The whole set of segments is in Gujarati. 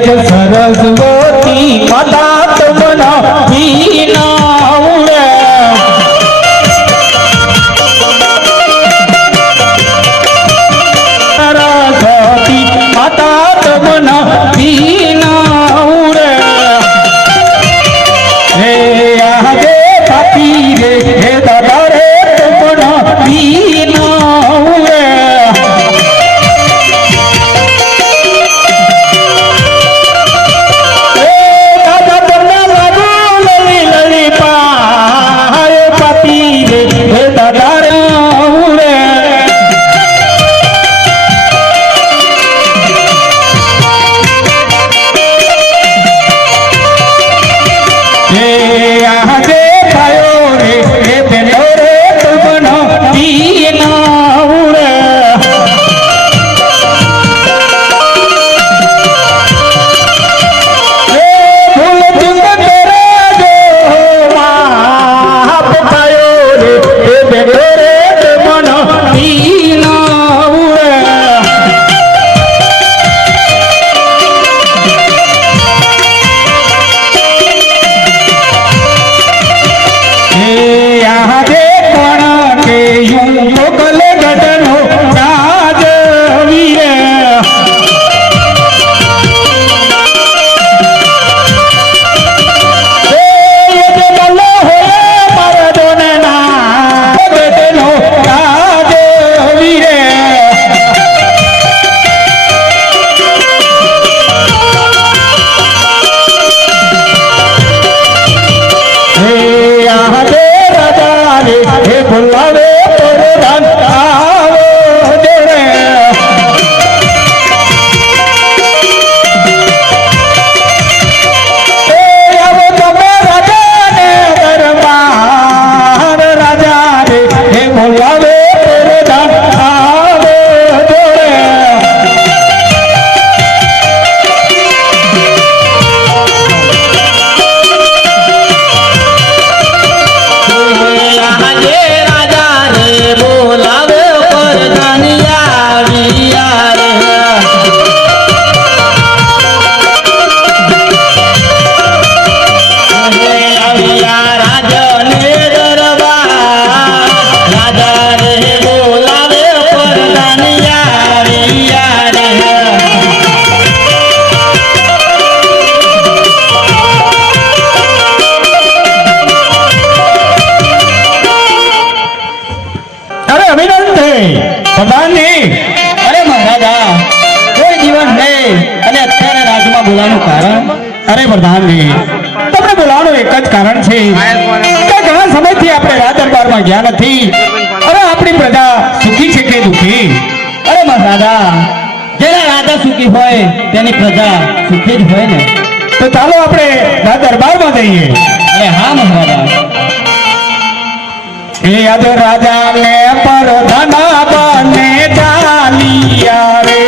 आज सरस्वती माता तुमना वीणा उड़े सरस्वती माता तुमना वीणा उड़े हे आगे पापी रे हे दादा रे तुमना वीणा उड़े अरे प्रधान जी तमने बोलावવાનું એક જ કારણ છે કે ઘણા સમયથી આપણે રાજ દરબારમાં ગયા નથી અરે આપણી પ્રજા સુખી છે કે દુખી અરે મહારાજા જેના રાજા સુખી હોય તેની પ્રજા સુખી જ હોય ને તો ચાલો આપણે રાજ દરબારમાં જઈએ અરે હા મહારાજા એ આજ રાજાને પરધાના બને ચાલિયા રે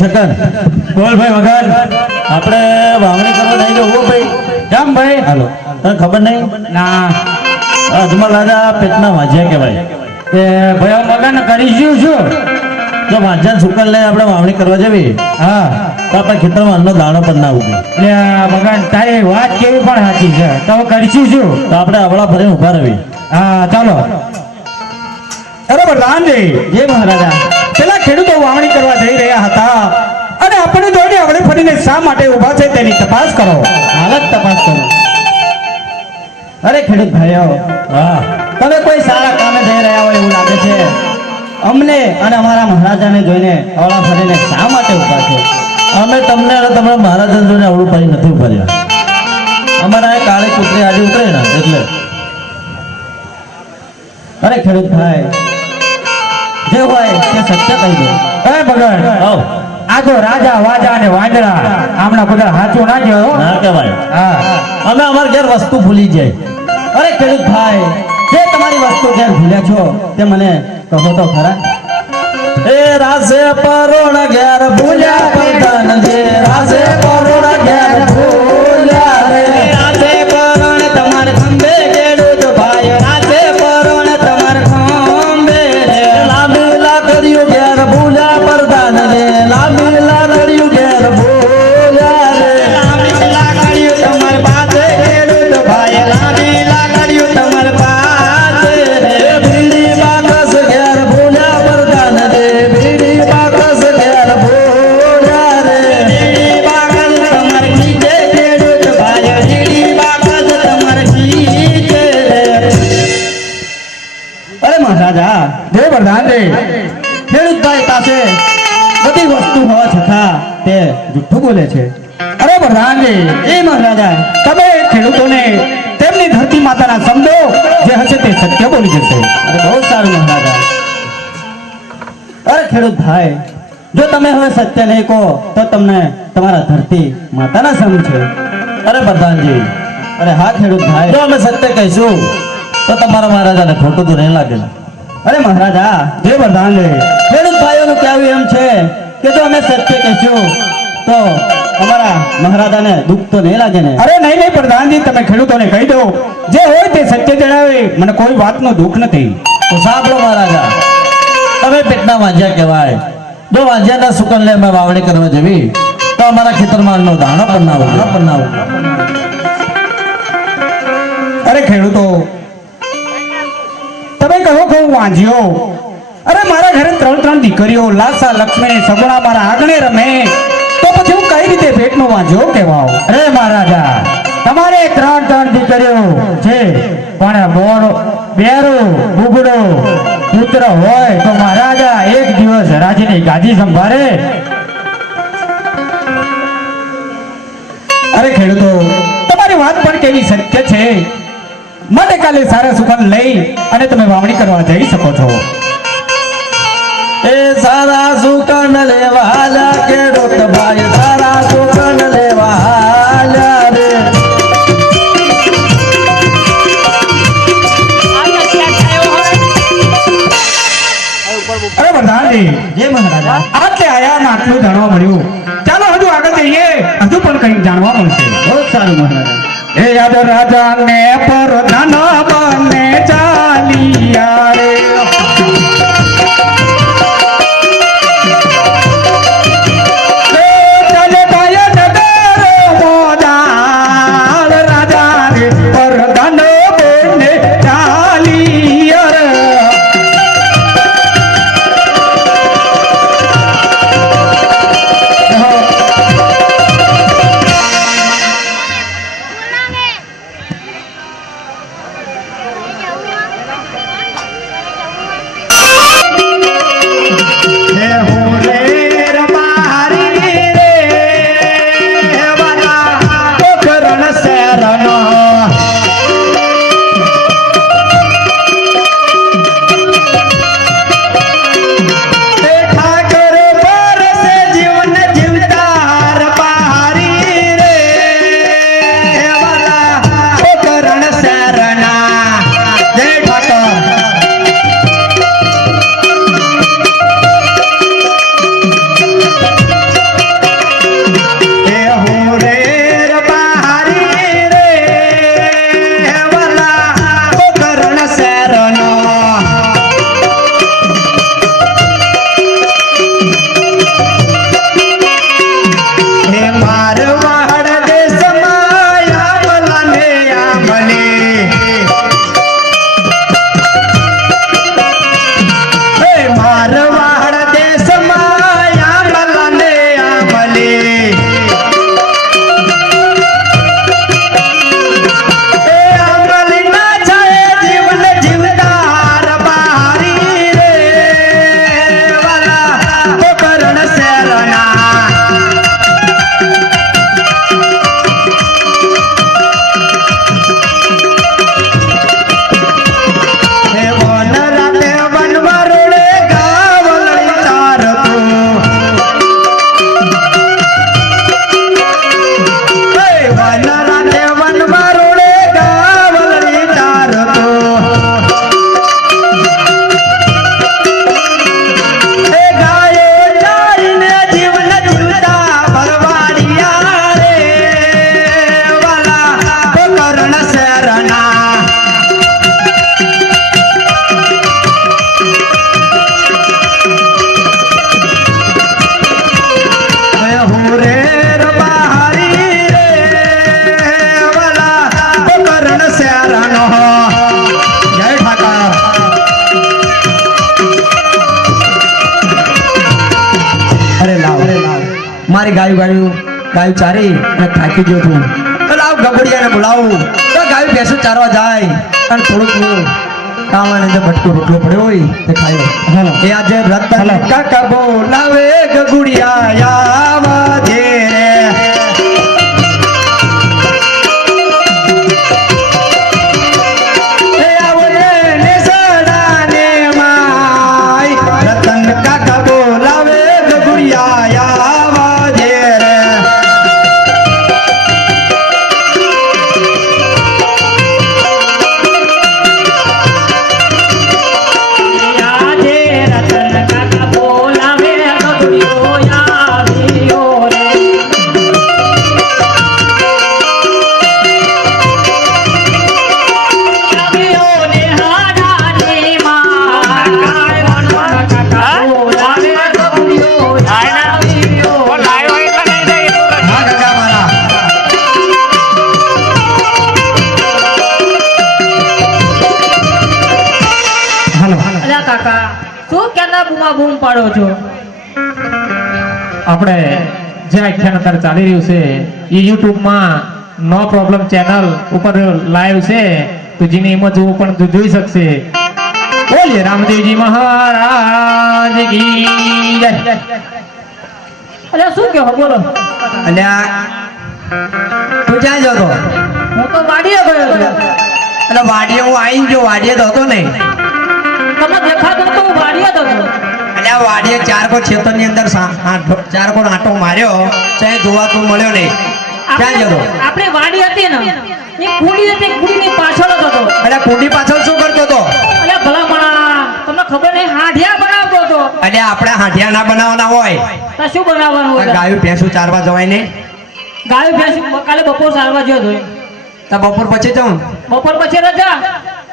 છકન બોલ ભાઈ વગર આપણે વાવણી કરવા નહીં જવું ભાઈ કેમ ભાઈ હાલો તને ખબર નહીં ના અજમલ રાજા પેટના વાજ્યા કહેવાય તે ભાઈ મગન કરીશું શું જો વાજ્યા સુકલ લઈ આપણે વાવણી કરવા જવી હા તો આપણે ખેતરમાં અન્નનો દાણો પણ ના ઉગે એટલે મગન તારી વાત કેવી પણ સાચી છે તો કરીશું શું તો આપણે અવળા ભરીને ઉભા રવી હા ચાલો અરે પ્રધાનજી જે મહારાજા પેલા ખેડૂતો વાવણી કરવા જઈ રહ્યા હતા અને આપણે તો બનીને શા માટે ઊભા છે તેની તપાસ કરો. હાલત તપાસ કરો. અરે ખેડૂત ભાઈઓ, હા તમે કોઈ સારા કામે જઈ રહ્યા હોય એવું લાગે છે. અમને અને અમારા મહારાજાને જોઈને અવળા ફરીને શા માટે ઊભા છો? અમે તમને અને તમારા મહારાજન જોઈને અવળું પાડી નથી ઉભર્યા. અમારા આ કાળી કૂતરી આજે ઉતરે ને એટલે. અરે ખેડૂત ભાઈ, જે હોય તે સત્ય કહી દો. એ ભગત, આવ આ તો રાજા વાજા અને વાંદરા આમના બધા હાચું ના ગયો. ના કહેવાય. હા, અમે અમારા ઘેર વસ્તુ ભૂલી જાય. અરે ખેડૂત ભાઈ, જે તમારી વસ્તુ ઘેર ભૂલ્યા છો તે મને કહો તો ખરા. એ રાસે પરોણ ઘેર ભૂલ્યા પ્રધાન જે રાસે પરોણ ઘેર ભૂલ્યા રે. રાતે પરોણ તમારે ખંભે ખેડૂત ભાઈ, રાતે પરોણ તમારે ખંભે રે. લાંબી લાકડીઓ ઘેર ભૂલ્યા પ્રધાન રે. લાંબી લાકડીઓ ઘેર ભૂલ્યા રે. લાંબી લાકડીઓ તમારે પાસે ખેડૂત ભાઈ, લાંબી લાકડીઓ તમારે પાસે રે. એ બીડી બાકસ ઘેર ભૂલ્યા પ્રધાન રે. બીડી બાકસ ઘેર ભૂલ્યા રે. લીલી બાકસ તમારે ખીચે ખેડૂત ભાઈ, લીલી બાકસ તમારે ખીચે રે. અરે મહારાજા, જય પ્રધાનજી. ખેડૂત ભાઈ પાસે બધી વસ્તુ હોવા છતાં તે જુઠ્ઠું બોલે છે. અરે પ્રધાનજી, એ મહારાજા, તમે ખેડૂતોને તેમની ધરતી માતાના શબ્દો જે હશે તે સત્ય બોલી જશે. અરે બહુ સારું મહારાજા. અરે ખેડૂત ભાઈ, જો તમે હવે સત્ય નહીં કહો તો તમને તમારા ધરતી માતાના સમ છે. અરે પ્રધાનજી, અરે હા ખેડૂત ભાઈ. જો અમે સત્ય કહીશું તો તમારા મહારાજાને ખોટું તો નહીં લાગે ને? અરે મહારાજા, જય પ્રધાનજી. ખેડૂત ભાઈઓનું કહેવું એમ છે કે જો અમે સત્ય કહીશું તો અમારા મહારાજાને દુઃખ તો નહીં લાગે ને? અરે નહીં નહીં પ્રધાનજી, તમે ખેડૂતોને કહી દો જે હોય તે સત્ય જણાવે, મને કોઈ વાતનું દુઃખ નથી. તો સાંભળો મહારાજા, તમે પેટના વાંજ્યા કહેવાય. જો વાંજ્યાના સુકનને અમે વાવણી કરવા જવી તો અમારા ખેતરમાં નો દાણો પણ ના ઉગે. અરે ખેડૂતો, તમે કહો કહું વાંજ્યો. અરે મારા ઘરે 3 દીકરીઓ લાસા લક્ષ્મી સગુણા મારા આંગણે રમે, તો પછી હું કઈ રીતે પેટનો વાંજ્યો કહેવાઉં? અરે મહારાજા, તમારે 3 દીકરીઓ છે પણ બોર બેરો બુગડો પુત્ર હોય તો મહારાજા એક દિવસ રાજ્યની ગાદી સંભાળે. અરે ખેડૂતો, તમારી વાત પણ કેવી સત્ય છે. માટે કાલે સારા સુકન લઈ અને તમે વાવણી કરવા જઈ શકો છો. એ સારા સુકન લેવાલા ખેડૂત ભાઈ, સારા સુકન લેવાલા રે. અરે પ્રધાનજી, જે મહારાજા, આટલે આયા ને આટલું જાણવા મળ્યું. ચાલો હજુ આગળ જઈએ, હજુ પણ કંઈક જાણવા મળશે. બહુ સારું મહારાજા. એ યાદ રાજા ને પ્રધાન બને ચાલિયા રે. ચાલે ભાઈ નગર મોજાળ, રાજા રે પ્રધાન બને ચાલિયા રે. તમારી ગાયું ચારી અને થાકી ગયો છું તો લાવ ગબડિયાને બોલાવું તો ગાયું ભેંસો ચારવા જાય અને થોડુંક કામને જે ભટકો રોટલો પડ્યો હોય તે ખાયો હાલો. એ આજે રતન કાકા બોલાવે ગગુડિયા આવા જે રે એ આવો રે ને સડાને માય રતન કાકા બોલાવે ગગુડિયા આવા જે રે આજે રતન કાકા બોલાવે ગગડીઓ આવ્યો રે. આવ્યો ને હાડાની માં. રતન કાકા બોલાવે ગગડીઓ આવ્યો રે. હા કાકા મારા હાલો અલ્યા કાકા શું ક્યાંના બૂમા બૂમ પાડો છો? આપણે જે આખ્યાન અત્યારે ચાલી રહ્યું છે એ યુટ્યુબમાં નો પ્રોબ્લેમ ચેનલ ઉપર લાઈવ છે તો જેને એમાં જોવું પણ જોઈ શકશે. બોલીએ રામદેવજી મહારાજ કી જય. અલ્યા શું કહો બોલો? અલ્યા તું ક્યાં જતો હું તો વાડીએ ગયો હતો. એટલે વાડીએ હું આવીને ગયો વાડીએ તો હતો નહીં તમે દેખાતો તો હું વાડીએ જ હતો. એટલે આ વાડીએ ચાર કો ખેતરની અંદર ચાર કો આંટો માર્યો ચાહે જોવાતું મળ્યો નહીં ક્યાં જતો આપણે વાડી હતી ને એ કુડી હતી, કુડીની પાછળ જ હતો. એટલે કુંડી પાછળ શું કરતો હતો અલ્યા ભલા મણા તમને ખબર નહીં હાંડિયા બનાવતો હતો. એટલે આપણે હાંઠિયા ના બનાવવાના હોય તો શું બનાવવાનું આ હોય? ગાયું ભેંસું ચારવા જવાય નહીં ગાયું ભેંસ કાલે બપોર સારવા ગયો હતો. તો બપોર પછી જાઉં બપોર પછી રજા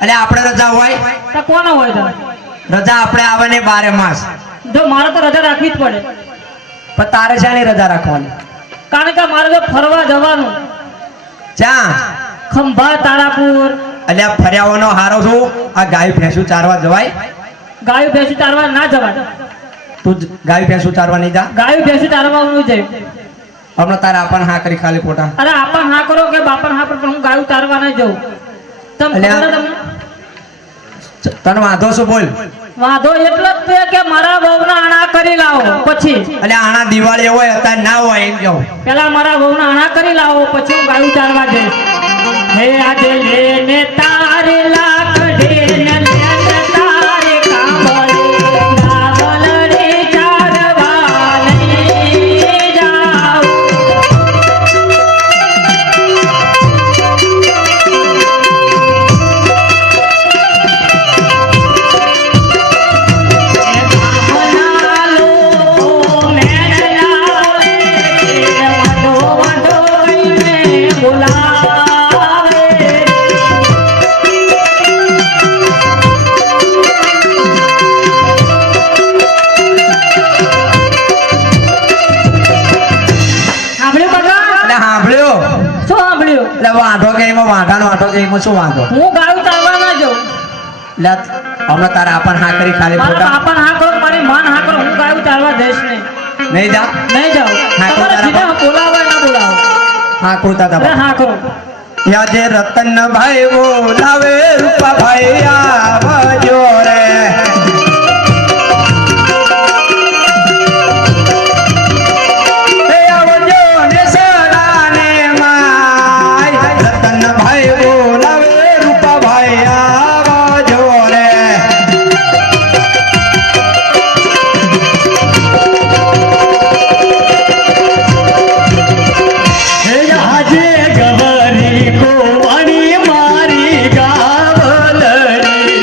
એટલે આપણે રજા હોય તો કોના હોય તો? રજા આપણે આવે ને 12 માસ જો મારે તો રજા રાખવી જ પડે, પણ તારે શાની રજા રાખવાની કારણ કે મારે તો ફરવા જવાનું. ક્યાં ખંભા તારાપુર એટલે આ ફર્યાવાનો હારો છું આ ગાયું ભેંસું ચારવા જવાય ગાયું ભેંસું તારવા ના જવાય. તું ગાયું ભેંસું ચારવા નહીં જા ગાયું ભેંસું તારવા હું જાય. હમણાં તારે આપણને હા કરી ખાલી ખોટા અરે આપણ હા કરો કે બાપણ હા પણ હું ગાયું તારવા ના જાઉં. તમે અલ્યા. ખબર તમને તને વાંધો શું બોલ વાંધો એટલો જ છે કે મારા વહુના આણા કરી લાવો પછી. એટલે આણા દિવાળી હોય અત્યારે ના હોય એમ કહું પેલા મારા વહુના આણા કરી લાવો પછી હું ગાયું ચારવા જઈશ. હે આજે લેને તારે લાકડે ને લેને તારે કાબળે ગાવલડે ચારવા લઈ જાઓ. એટલે સાંભળ્યો શું સાંભળ્યું? એટલે વાંધો કે એમાં વાંધાનો વાંધો કે એમાં શું વાંધો હું ગાયું ચારવા ના જાઉં. એટલે હમણાં તારે આપણને હા કરી ખાલી મારા ખોટા બાપાને હા કરો, મારી માને હા કરો, હું ગાયું ચારવા જઈશ નહીં. નહીં જા નહીં જાઉં. હા, તો તમારે તારા સીધા બોલાવો ના બોલાવો. હા ખોટા અરે તા હા કરો. યાજે રતન ભાઈ બોલાવે રૂપા ભાઈ આવજો રે એ આવજો ને સડાને માય રતન ભાઈ બોલાવે રૂપા ભાઈ આવજો રે આજે ગવરી કોવાણી મારી ગાવલડી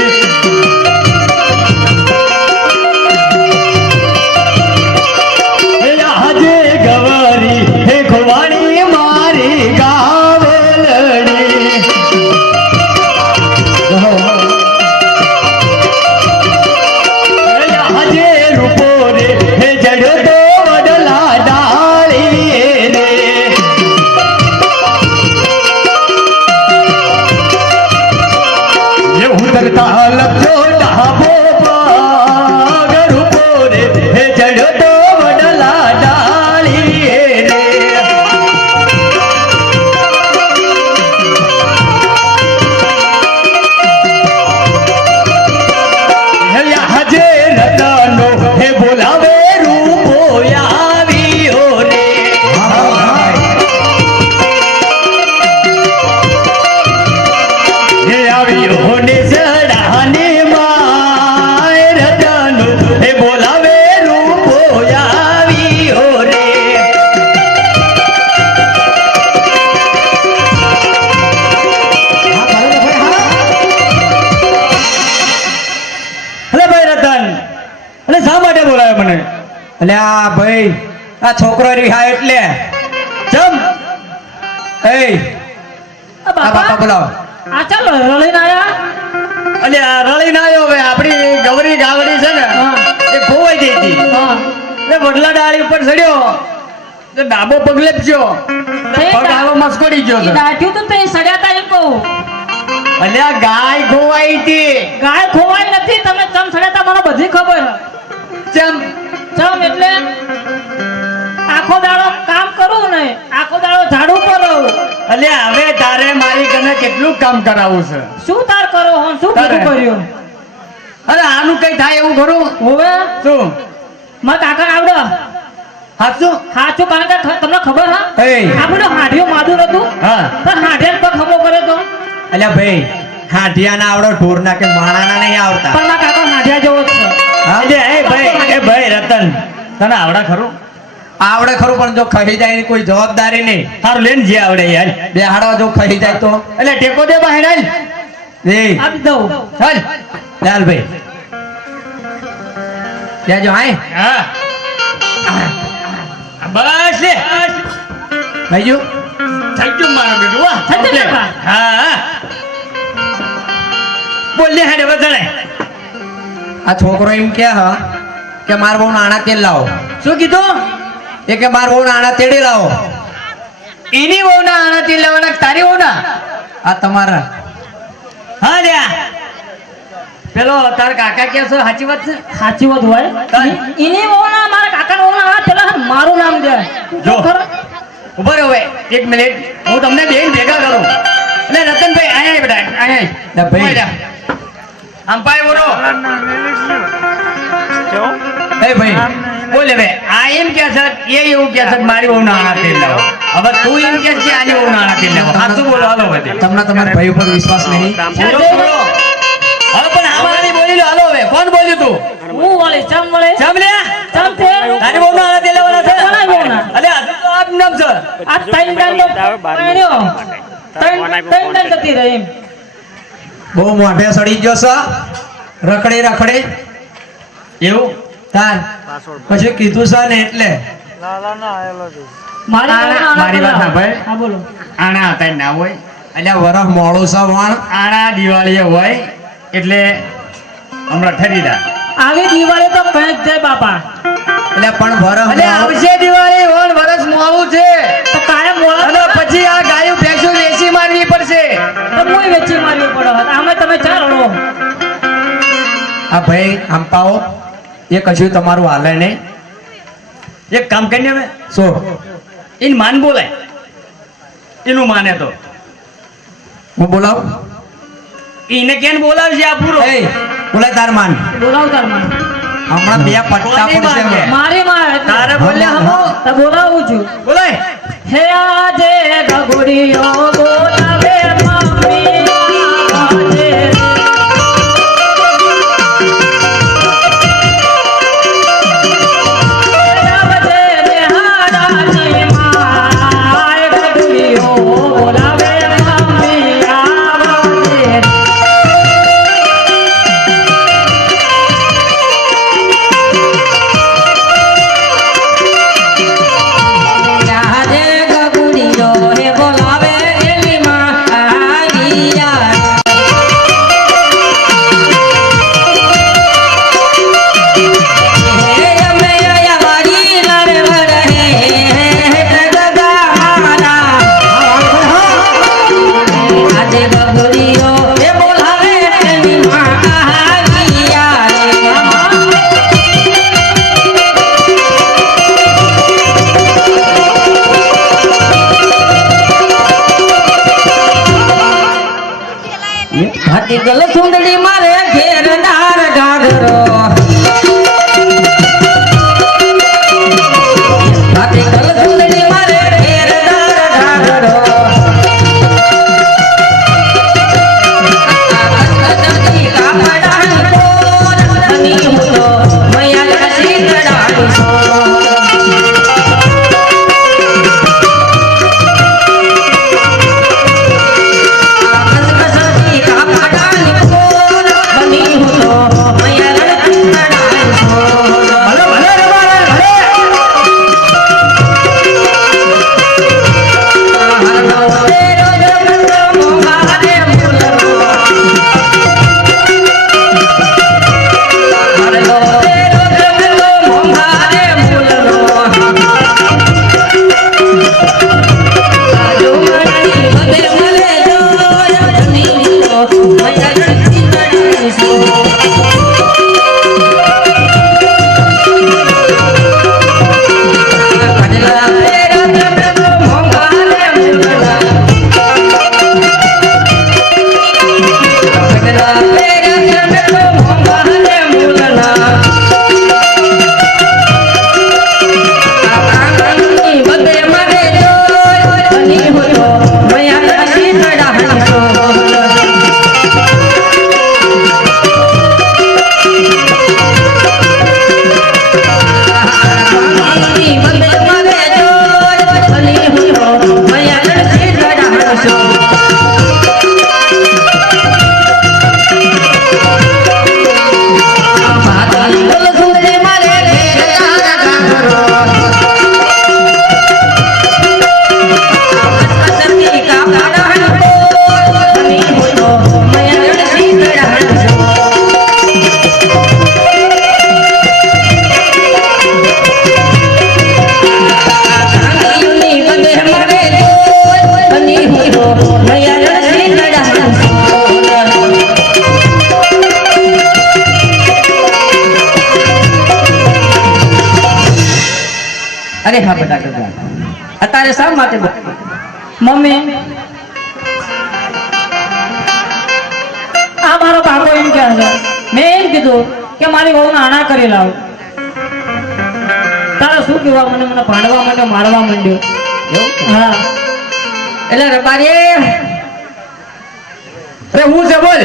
અલ્યા ભાઈ આ છોકરો રિહા એટલે જમ એ આ આ બાપા બાપા બોલાવો આ ચાલો રળીને આયા અલ્યા રળી ના આવ્યો હવે આપણી ગૌરી ગાવડી છે ને હા. એ ખોવાઈ ગઈ હતી હા એ વડલા ડાળી ઉપર ચડ્યો તો ડાબો પગલે જ ગયો તે પગ આવો મસ્કોડી ગયો ઈ છે દાઢ્યું તો તે સડ્યા તા એમ કહું અલ્યા ગાય ખોવાઈ હતી ગાય ખોવાઈ નથી તમે ચમ સડ્યા તા મને બધી ખબર છે. ચમ ચમ એટલે આખો દાડો કામ કરું ને આખો દાડો ઝાડુ કરું અલ્યા હવે તારે મારી કને કેટલું કામ કરાવવું છે શું તાર કરો હું શું તારે. કીધું કર્યું અરે આનું કઈ થાય એવું ખરું હોવે શું મારા કાકા આવડે હાચું સાચું કારણ કે તમને ખબર હા એ આપણું હાડિયો માદુર હતું હા પણ હાડિયાને પગ ખમો કર્યો તો અલ્યા ભાઈ હાંડિયાના આવડો ઢોરના કે માણાના નહીં આવતા પણ મારા કાકા હાડિયા જેવો જ છે હા? એ ભાઈ રતન તને આવડે ખરું આવડે ખરું પણ જો ખહી જાય એની કોઈ જવાબદારી નહીં સારું લેન જે આવડે યાર બે હાડવા જો ખહી જાય તો એટલે ટેકો દે બહાર હાલ એ આપી દઉં ચાલ ચાલ ભાઈ ત્યાં જો હાય હા બસ લે ભાઈ જો થઈ ગયું મારો બેટું વાહ થઈ ગયું complete. બાપા. હા બોલ લે હાડે વધારે આ છોકરો એમ કે હા કે માર બહુ નાણા તેલ લાવો શું કીધું એ કે માર બહુ નાણા તેડી લાવો એની બહુ નાણા તેલ લાવવાના તારી બહુ ના આ તમારા હા લ્યા પેલો તાર કાકા કે છે સાચી વાત છે સાચી વાત હોય કાંઈ? એની ઓના મારા કાકાના ઓના આ પેલા મારું નામ દે જો. ઉભા રહો ભાઈ એક મિનિટ હું તમને બેન ભેગા કરું એટલે રતનભાઈ આયા બેટા આયા ભાઈ અંપાય બોલો એ ભાઈ બોલે ભાઈ આ એમ કે છે એ એવું કે છે કે મારી બહુ નાણા તેલ લાવો હવે તું એમ કે છે આની બહુ નાણા તેલ લાવો સાચું બોલો હાલો બધે તમને તમારા ભાઈ ઉપર વિશ્વાસ નહીં બોલો બોલો હવે પણ આવાની બોલી લો હાલો હવે કોણ બોલ્યું તું હું વળે ચમ વળે ચમ લે ચમ તે તારી બહુ નાણા તેલ લાવવાના છે કોના બોના? અલે હજુ તો આપ નામ છે આ ત્રણ દાંડો પાણ્યો ત્રણ દાંડ જતી રહી એમ બહુ મોઢે સડી ગયો છે રખડે રખડે એવું તાર પછી કીધું છે ને એટલે મારી મારી વાત સાંભળ. હા બોલો આણા હતા ના હોય અલ્યા વરસ મોડું છે વણ આણા દિવાળીએ હોય એટલે હમણાં ઠરીદા આવી દિવાળી તો કંઈક જાય બાપા એટલે પણ વરસ એટલે આવશે દિવાળી વણ વરસ મોડું છે તો કાયમ મોળા અને પછી આ ગાયું ભેંસો વેચી મારવી પડશે તો કોઈ વેચી મારવી પડે આમે તમે ચાલો આ ભાઈ આમ પાઓ એ કશું તમારું હાલે નહીં એક કામ કરીને હવે શું એનું માન બોલાય એનું માને તો હું બોલાવું એને કેમ બોલાવશે આ પૂરો બોલાય તાર માન બોલાવ તાર મને હમણાં બે પટ્ટા પડશે મારી માં તારે બોલ્યા હમો તો બોલાવું છું બોલાય હે આજે ગગુડીઓ બોલાવે મમ્મી આજે આવજે બેહાડાની માય ગગુડીઓ બોલાવે મમ્મી આવજે આજે ગગુડીઓ હે બોલાવે અરે હા બેટા ગગા, અત્યારે શા માટે મમ્મી આ મારો બાપો એમ કહે છે, મેં એમ કીધું કે મારી વહુને આણા કરી લાવ. તારે શું કહેવા, મને ભાંડવા માંડ્યો, મારવા માંડ્યો. હા એટલે રબારી અરે હું છે બોલ.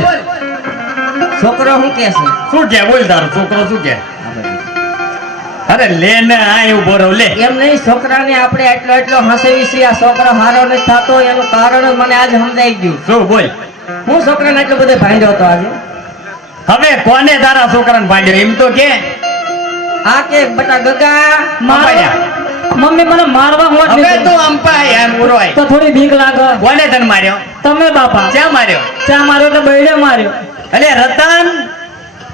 છોકરો શું કે છે? શું કે બોલ, તારો છોકરો શું કે? અરે લે ને આ એવું બોરો લે. એમ નહીં, છોકરાને આપણે એટલો હસેવી છીએ, આ છોકરો હારો નથી થતો એનું કારણ મને આજ સમજાઈ ગયું. શું બોલ? હું છોકરાને એટલો બધો ભાંડ્યો હતો આજે. હવે કોને તારા છોકરાને ભાંડ્યો એમ તો કે. આ કે બેટા ગગા મારવા મમ્મી મને મારવા હોત હવે લીધું. તું અંપાય એમ ઉરોય. તો થોડી બીક લાગે. કોને તને માર્યો? તમે બાપા ક્યાં માર્યો? ચા માર્યો તો બૈડે માર્યો. અલે રતન,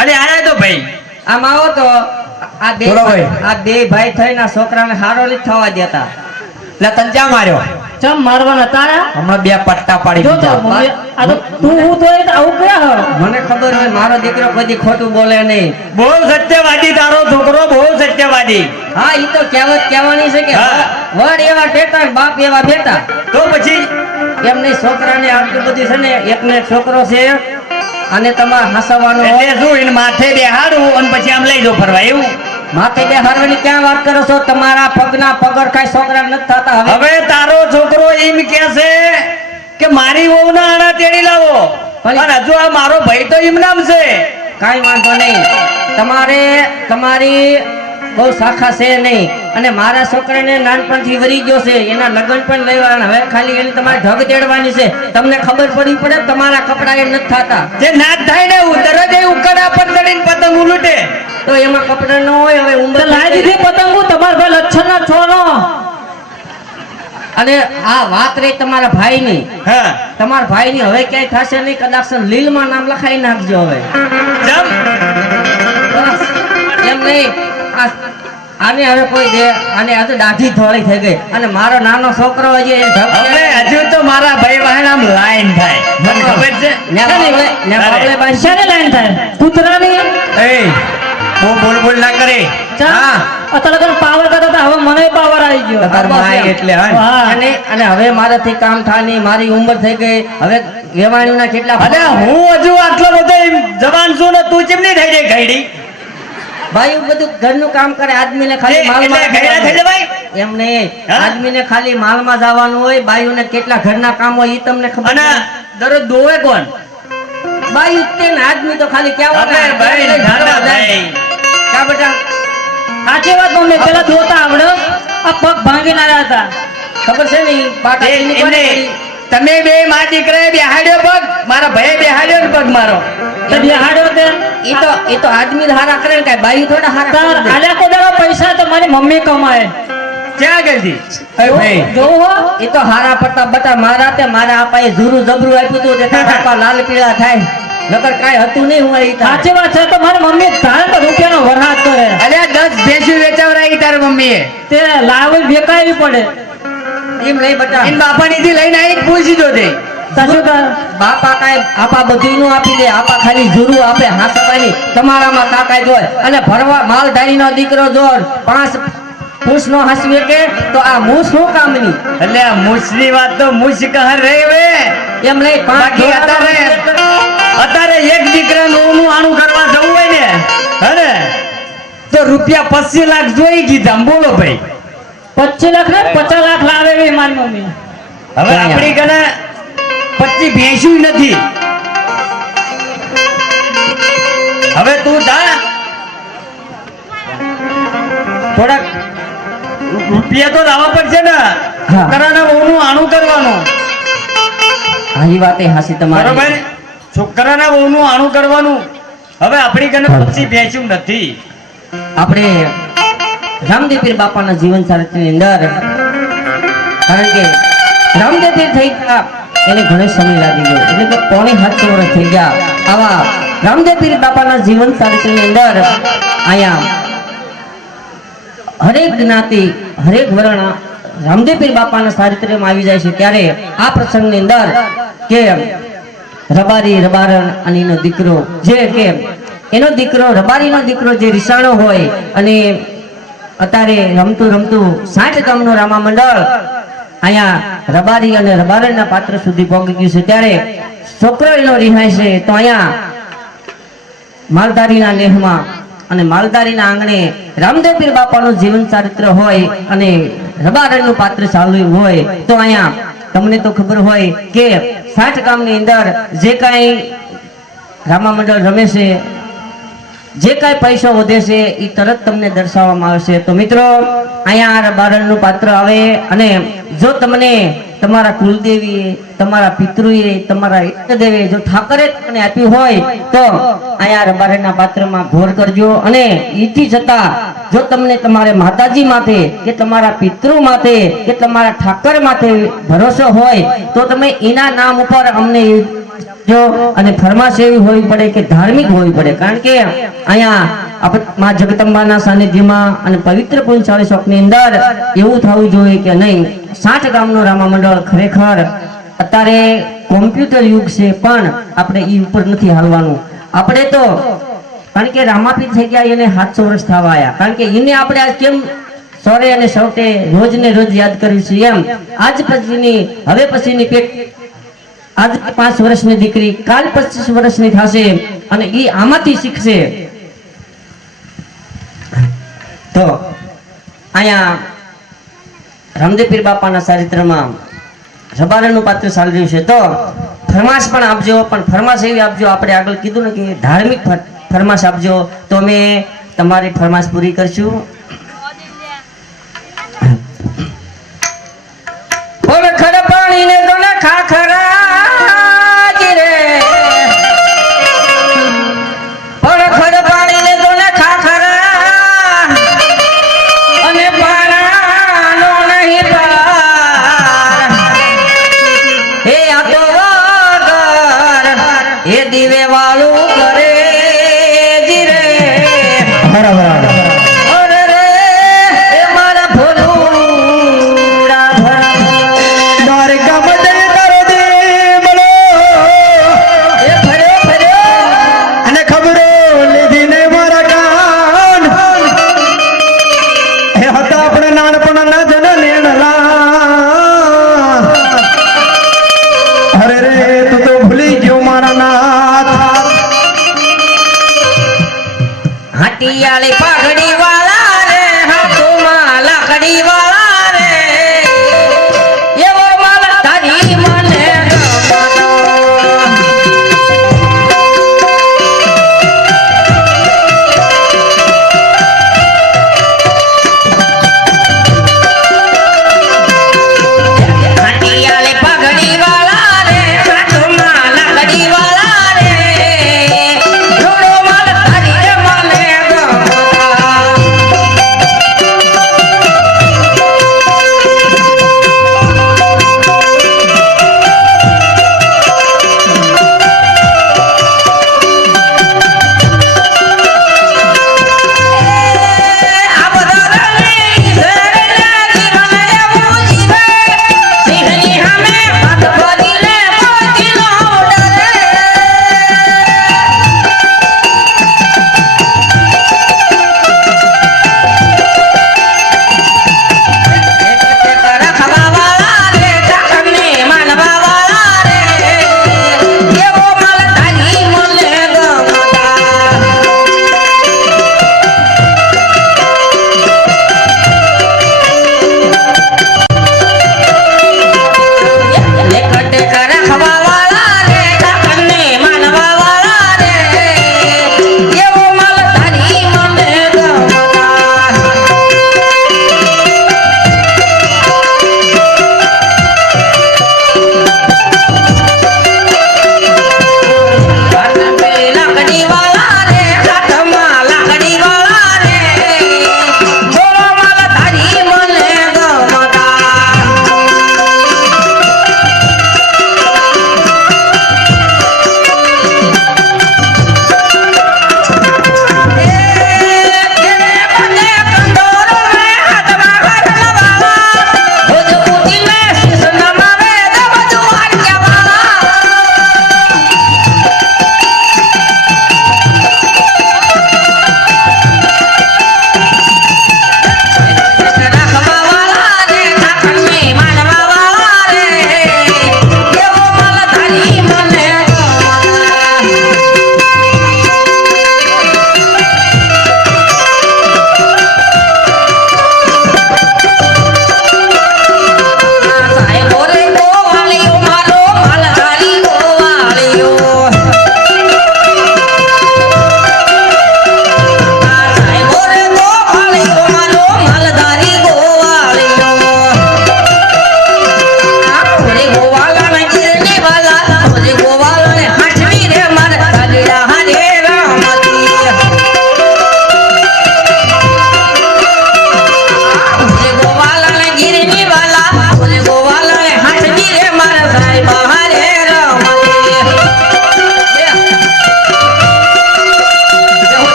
અરે આયા તો ભાઈ. આમ આવો તો આ બે બોલો ભાઈ. આ બે ભાઈ થઈને આ છોકરાને હારો નથી થવા દેતા. એટલે તને ક્યાં માર્યો? ચમ મારવાના તારા હમણાં બે પટ્ટા પાડી જો તો મમ્મી આ તો તું હું તો આવું ક્યાં હો? મને ખબર હોય મારો દીકરો કદી ખોટું બોલે નહીં. બહુ સત્યવાદી તારો છોકરો, બહુ સત્યવાદી. હા ઈ તો કહેવત કહેવાની છે કે હા. વડ એવા ટેટા ને બાપ એવા બેટા. તો પછી એમ નહીં, છોકરાને આટલી બધી છે ને એકને એક છોકરો છે અને તમારે હસાવવાનું હોય. એટલે શું એને માથે બેહાડું અને પછી આમ લઈ જાઉં ફરવા એવું? માથે બે હારવાની ક્યાં વાત કરો છો? તમારા પગના પગરખાઈ છોકરા નથી થતા. હવે હવે તારો છોકરો એમ કે છે કે મારી વહુના આણા તેડી લાવો, ભલે. અને હજુ આ મારો ભાઈ તો એમ નામ છે. કાંઈ વાંધો નહીં, તમારી બહુ શાખા છે નહીં. અને મારા છોકરાને નાનપણથી વરી ગયો છે, એના લગ્ન પણ લેવાના. હવે ખાલી એની તમારે ઢગ તેડવાની છે. તમને ખબર પડી પડે તમારા કપડા એ નથી થતા જે નાચ થાય ને ઉતરજ એ ઉકડા પર ચડીને પતંગ ઉલટે. તો એમાં કપડા ન હોય. હવે તો ઉંમર લાવી દીધી પતંગો તમારા ભાઈ લચ્છણના છોનો. અને આ વાત રહી તમારા ભાઈની. હા તમારા ભાઈની હવે ક્યાંય થશે નહીં. કદાચ લીલમાં નામ લખાઈ નાખજો હવે. જમ. બસ એમ નહીં, આને હવે કોઈ દે. આને આ તો દાઢી ધોળી થઈ ગઈ. અને મારો નાનો છોકરો હજી એ ઢગ હવે હજુ તો મારા ભાઈ બહેન આમ લાઈન થાય, મને ખબર છે. શાને લાઈન થાય? કૂતરાની? એ બહુ બોલ ના કરે. ચા હા. અત્યારે તો પાવર કરતા હતા, હવે મને પાવર આવી ગયો. તાર માય એટલે હા. હા. અને હવે મારાથી કામ થાય નહીં. મારી ઉંમર થઈ ગઈ. હવે વેવાણીના કેટલા અરે હું હજુ આટલો બધો જવાન છું ને તું ચીમની થઈ જાય ઘડી. ભાઈ બધું ઘરનું કામ કરે. આદમીને ખાલી એટલે ઘરડા થઈ જવાય? એમ નહીં, હા? આદમીને ખાલી માલમાં જવાનું હોય. બાયુને કેટલા ઘરના કામ હોય એ તમને ખબર અને નથી. દરરોજ દોવે કોણ? બાયુ જ તે ને, આદમી તો ખાલી હવે ક્યાં ભાઈ નાના ભાઈ. ક્યાં બેટા સાચી વાત મમ્મી, પેલા જોતા આવડે આ પગ ભાંગી નાખ્યા હતા. ખબર છે ને ઈ પાટા એ- સીની એમને પડે. તમે બે માં દીકરાએ બેહાડ્યો પગ, મારા ભાઈએ બેહાડ્યો ને પગ મારો. તો બિહાડ્યો તે ઈ તો આદમી જ હારા કરે ને, કાંઈ બાયુ થોડા હારા તાર કરે. આલ્યા કોદાળો પૈસા તો મારી મમ્મી કમાય. ક્યાં ગઈ? એ ભાઈ જોવું હો? ઈ તો હારા પટ્ટા બટા મારા તે મારા આપાએ જૂરું જબરું આપ્યું હતું તે તારા આપા લાલ પીળા થાય. નકર કાંઈ હતું નહીં. હું ઈ તારે. સાચી વાત છે. તો મારી મમ્મી ધારે તો રૂપિયાનો વરસાદ કરે. અલ્યા 10 ભેંસું વેચાવરાઈ તારી મમ્મીએ. તે લાવી વેકાવી પડે. એમ નહીં બટા. એન બાપાનીથી લઈને આવીને પૂછી દો તે. સાચું તાર? બાપા કાંઈ આપા બધું નું આપી દે. આપા ખાલી જૂરું આપે હાસવાની. તમારામાં કાકાઈ જોય. અને ભરવા માલધારીનો દીકરો જોર 5 ફૂસ નો હસવે કે તો આ મૂસ શું કામની? એટલે આ મૂછની વાત તો મૂછ કહર રહી વે. એમ નહીં, 5 બાકી અત્યારે એક દીકરાનું નું આણું કરવા જવું હોય ને, હે તો રૂપિયા 25 લાખ જોઈ કીધા. બોલો ભાઈ, 25 લાખ ને 50 લાખ લાવે એવી મારી મમ્મી. હવે આપણી કને 25 ભેંસું નથી. હવે તું જા, થોડાક રૂપિયા તો લાવવા પડશે ને. હા. છોકરાના બહુનું આણું કરવાનું, હા ઈ વાત એ હાસી તમારી. બરોબર? છોકરાના બહુનું આણું કરવાનું. હવે આપણી કને 25 ભેંસું નથી. આપણે રામદેવ પીર બાપાના જીવન ચરિત્રની અંદર, કારણ કે રામદેવ પીર થઈ ગયા એને ઘણો સમય લાગી ગયો, એટલે કે 7.5 વર્ષ થઈ ગયા. આવા રામદેવ પીર બાપાના જીવન ચરિત્રની અંદર અહીંયા હરેક જ્ઞાતિ હરેક વર્ણ રામદેવ પીર બાપાના ચારિત્ર્યમાં આવી જાય છે. ત્યારે આ પ્રસંગની અંદર કે રબારી રબારણ અને એનો દીકરો, જે કે એનો દીકરો રબારીનો દીકરો જે રિસાણો હોય અને અત્યારે રમતું રમતું 60 ગામનું રામા મંડળ અહીંયા રબારી અને રબારણના પાત્ર સુધી પહોંચી ગયું છે. ત્યારે છોકરો એનો રિહાય છે તો અહીંયા માલધારીના લેહમાં અને માલધારીના આંગણે રામદેવ પીર બાપાનું જીવન ચારિત્ર હોય અને રબારણનું પાત્ર ચાલ્યું હોય તો અહીંયા તમને તો ખબર હોય કે 60 ગામની અંદર જે કાંઈ રામા મંડળ રમે છે, જે કાંઈ પૈસો વધે છે એ તરત તમને દર્શાવવામાં આવે છે. તો મિત્રો અહીંયા રબારણનું પાત્ર આવે અને જો તમને તમારા કુલદેવીએ, તમારા પિતૃએ, તમારા ઈષ્ટદેવે જો ઠાકરે તમને આપ્યું હોય તો અહીંયા રબારણના પાત્રમાં ઘોર કરજો. અને ઈથી છતાં જો તમને તમારે માતાજી માથે કે તમારા પિતૃ માથે કે તમારા ઠાકર માથે ભરોસો હોય તો તમે એના નામ ઉપર અમને જો અને ફરમાશ એવી હોવી પડે કે ધાર્મિક હોવી પડે. કારણ કે અહીંયા આપણે માં જગદંબાના સાનિધ્યમાં અને પવિત્ર પુંચાળી ચોકની અંદર એવું થવું જોઈએ કે નહીં 60 ગામનું રામા મંડળ ખરેખર અત્યારે કોમ્પ્યુટર યુગ છે પણ આપણે એ ઉપર નથી હાલવાનું. આપણે તો કારણ કે રામાપીર થઈ ગયા એને 700 વર્ષ થવા આવ્યા, કારણ કે એને આપણે આજ કેમ સોરે અને સૌટે રોજ ને રોજ યાદ કર્યું છે એમ આજ પછીની હવે પછીની પેટ આજ 5 વર્ષની દીકરી કાલ 25 વર્ષની થશે અને એ આમાંથી શીખશે. તો અહીંયા રામદેવ પીર બાપાના ચારિત્રમાં રબારણનું પાત્ર ચાલી રહ્યું છે. તો ફરમાશ પણ આપજો, પણ ફરમાશ એવી આપજો, આપણે આગળ કીધું ને કે ધાર્મિક ફરમાશ આપજો તો અમે તમારી ફરમાશ પૂરી કરશું. ઓળખડ પાણીને દોને ખાખરા પાઘડી વાળા રે હાથમાં લાકડી વાળા રે એવો માલ તારી મને હાટીયાલે પાઘડી વાળા રે હાથમાં લાકડી વાળા રે જોડો માલ તારી મને ગમતા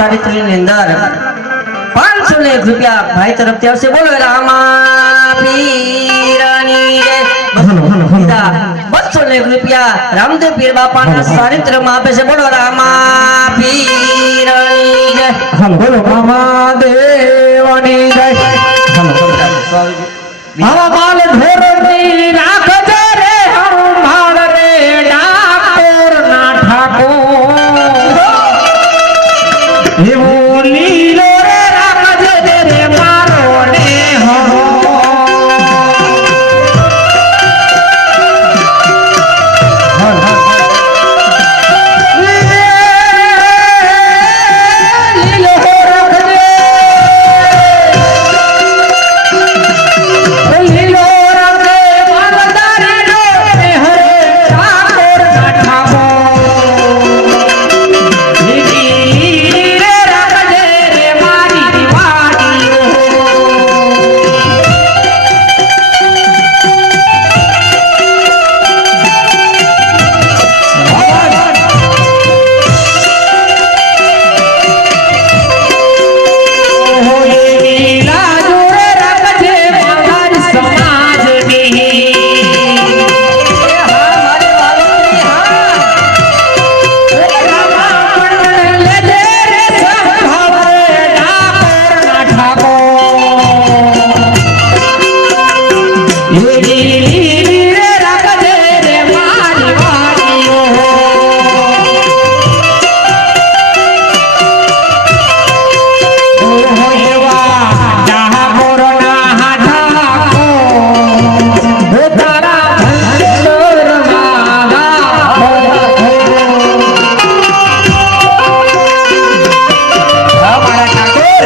સાવિત્રીની અંદર 501 રૂપિયા ભાઈ તરફથી આવશે. બોલો રામા પીરની જય. 201 રૂપિયા રામદેવ પીર બાપાના સાનિધ્યમાં આપે છે. બોલો રામા પીરની જય. બોલો મહાદેવની જય. આવા માલ ઢોરની રાખજે રે હરુમાળ રે ડાકોર ના ઠાકોર. એવો લીલો રે રાખજે રે મારો ને હરો. લીલો રાખજે લીલો રંગે માલધારી ડોરે હરે ઠાકોર ના ઠાકોર. લીલી રે રાખજે રે મારી વાડીઓ. ઓહો એની લાજો રે રાખજે મારી સમાજની. મારે વાલોની હા. રામા મંડળ લેજે રે સંભાળ રે ડાકોર ના ઠાકોર. એની લીલી રે રાખજે રે મારી વાડીઓ. ઓહો એવા ડાકોરના ઠાકોર. હો તારા ભંડોરમાં હા, મારા ઠાકોર.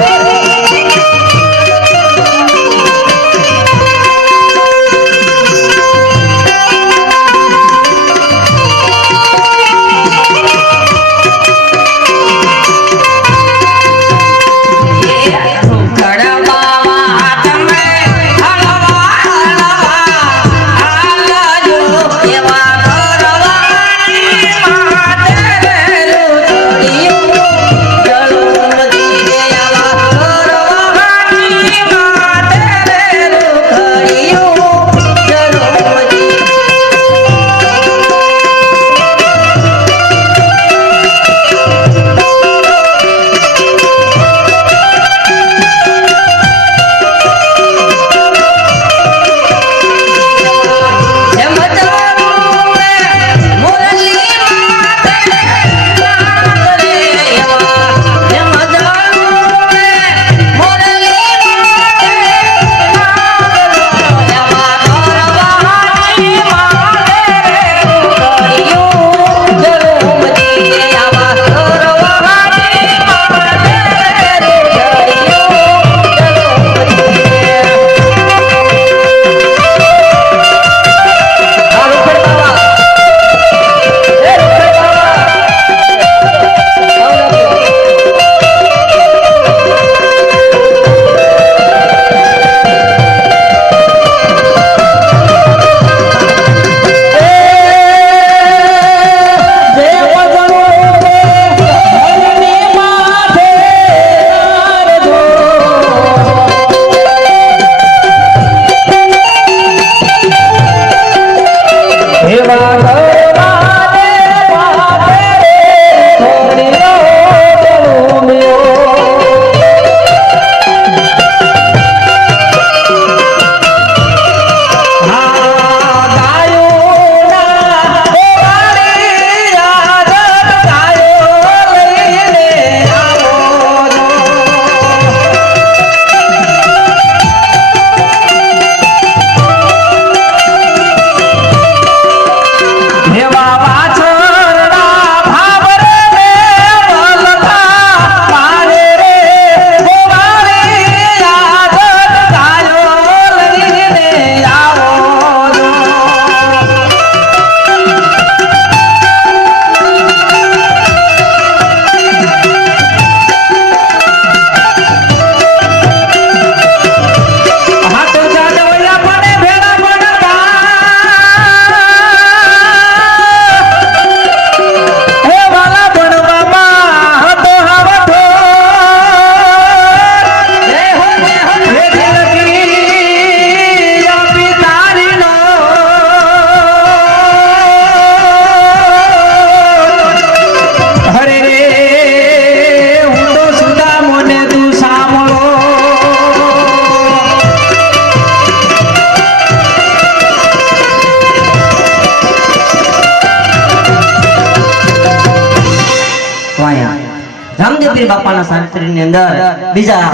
રામદેવપીર બાપાના સાનિધ્યની અંદર બીજા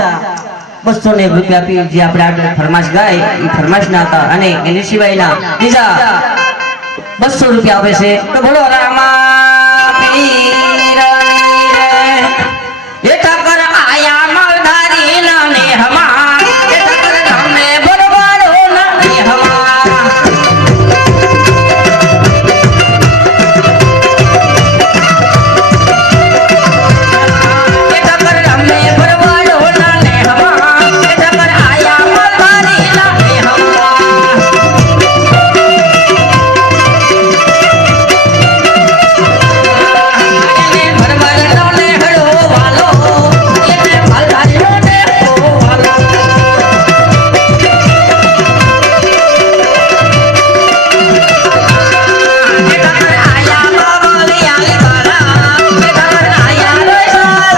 201 રૂપિયા આપી જે આપણે આગળ ફરમાશ ગાય એ ફરમાશના હતા અને એની સિવાયના બીજા 200 રૂપિયા આપે છે તો બોલો રામા પીરની રે એ ઠાકર આયા મલધારી ના ને હમા એ ઠાકર રામે બરવાડો ના ને હમા એ ઠાકર રામે બરવાડો ના ને હમા એ ઠાકર આયા મલધારી ના ને હમા એને ભરવાડો ને હળો વાલો એને મલધારીનો ને હળો વાલો એ ઠાકર આયા બાવલી આલી વાલા એ ઠાકર આયા રોયસાલા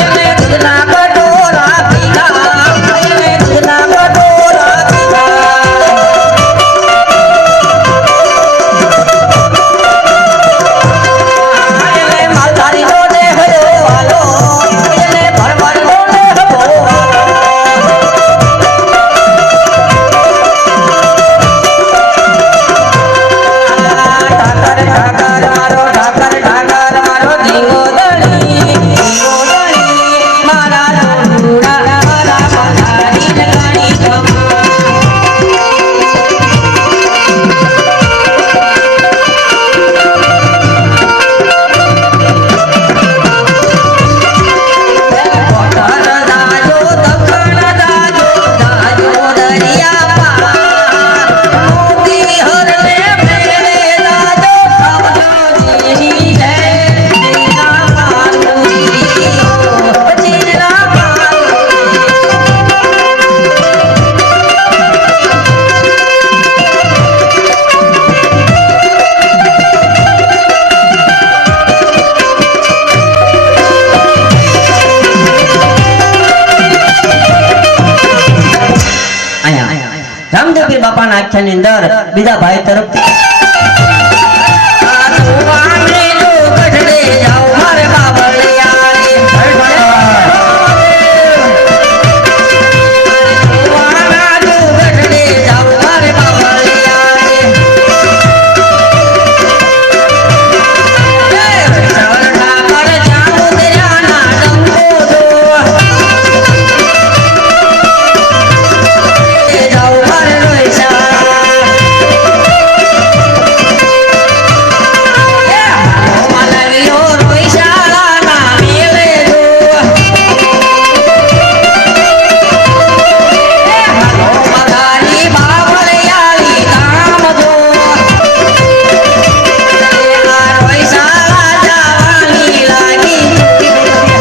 એને દૂધના કટોરા પીધા એને દૂધના કટોરા પીધા એને માલધારીનો ને હળો વાલો એને ભરવાડનો ને હળો વાલો ઠાકર ઠાકર મારો ઠાકર ઠાકર મારો ધીંગો દણી મારા ડોલુડા મારા મલધારી લગાડી ગમા કોટર દાજો દખણ દાજો દાજો દરિયા પાર મોતી હરને મેળે દાજો આવજો જીની જય જીના પાનુજી જીના પાનુજી અહીંયા રામદેવપીર બાપાના આખ્યાનની અંદર બીજા ભાઈ તરફથી આ સુવાને જો ગઢડે જાઓ મારે બાબળિયાળી સુવાના જો ગઢડે જાઓ મારે બાબળિયાળી જય હરિચરણ ઠાકર જામુ દરિયાના ડંકો જો જાઓ મારે રોયસા માનવીઓ રોયસાના મેલે જો મધારી બાવળિયાળી ધામ જો રોયસા જવાની લાગી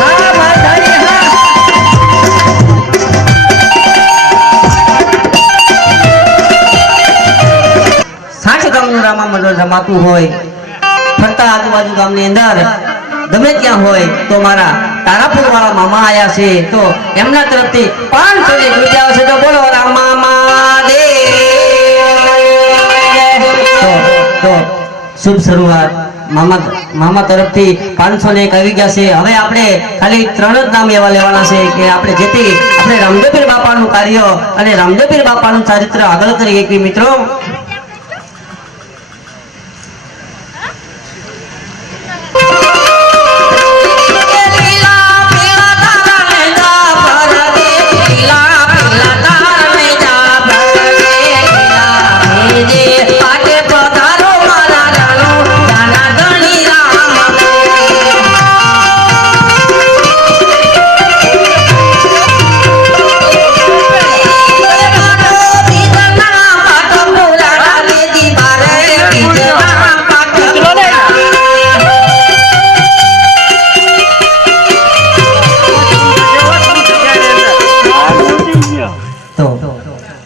હા મધારી હા સાઠ ગામનું રામા મંડળ રમાતું હોય ફરતા આજુબાજુ ગામની અંદર ગમે ત્યાં હોય તો મારા તારાપુર વાળા મામા આયા છે તો એમના તરફથી 500 રૂપિયા આવશે તો બોલો રામા મહાદેવ તો શુભ શરૂઆત મામા તરફથી 501 આવી ગયા છે હવે આપણે ખાલી 3 જ નામ એવા લેવાના છે કે આપણે જેથી આપણે રામદેવપીર બાપાનું કાર્ય અને રામદેવપીર બાપાનું ચારિત્ર આગળ કરીએ કે મિત્રો પાટે પધારો મારા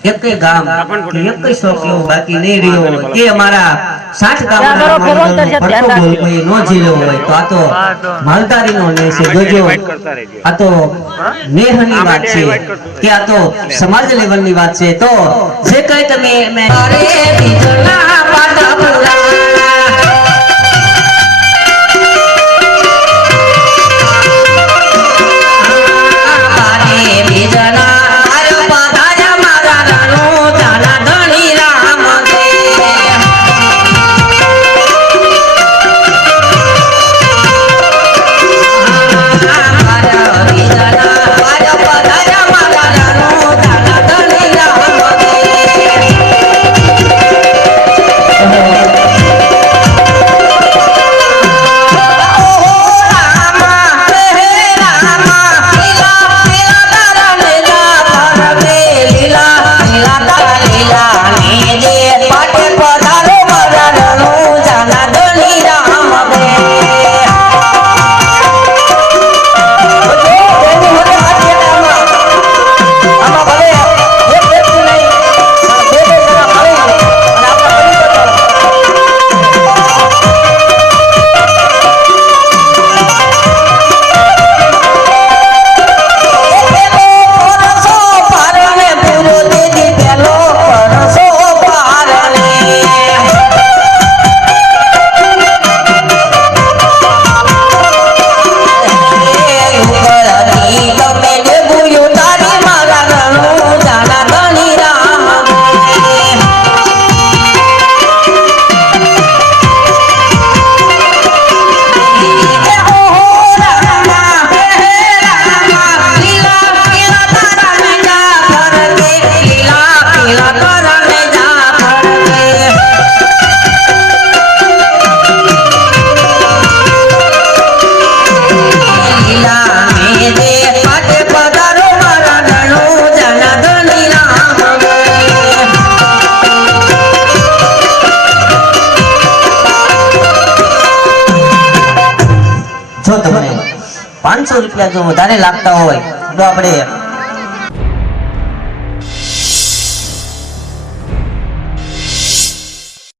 એકેય ગામ કે એકેય શોખ એવો બાકી નહીં રહ્યો હોય કે અમારા 60 ગામના મંડળનો પડતો બોલ કોઈ નો ઝીલ્યો હોય તો આ તો માલધારીનો ને છે જોજો આ તો નેહની વાત છે કે આ તો સમાજ લેવલની વાત છે તો જે કઈ તમે અરે બીજના પાટા પૂરા જો તમને 500 રૂપિયા જો વધારે લાગતા હોય તો આપણે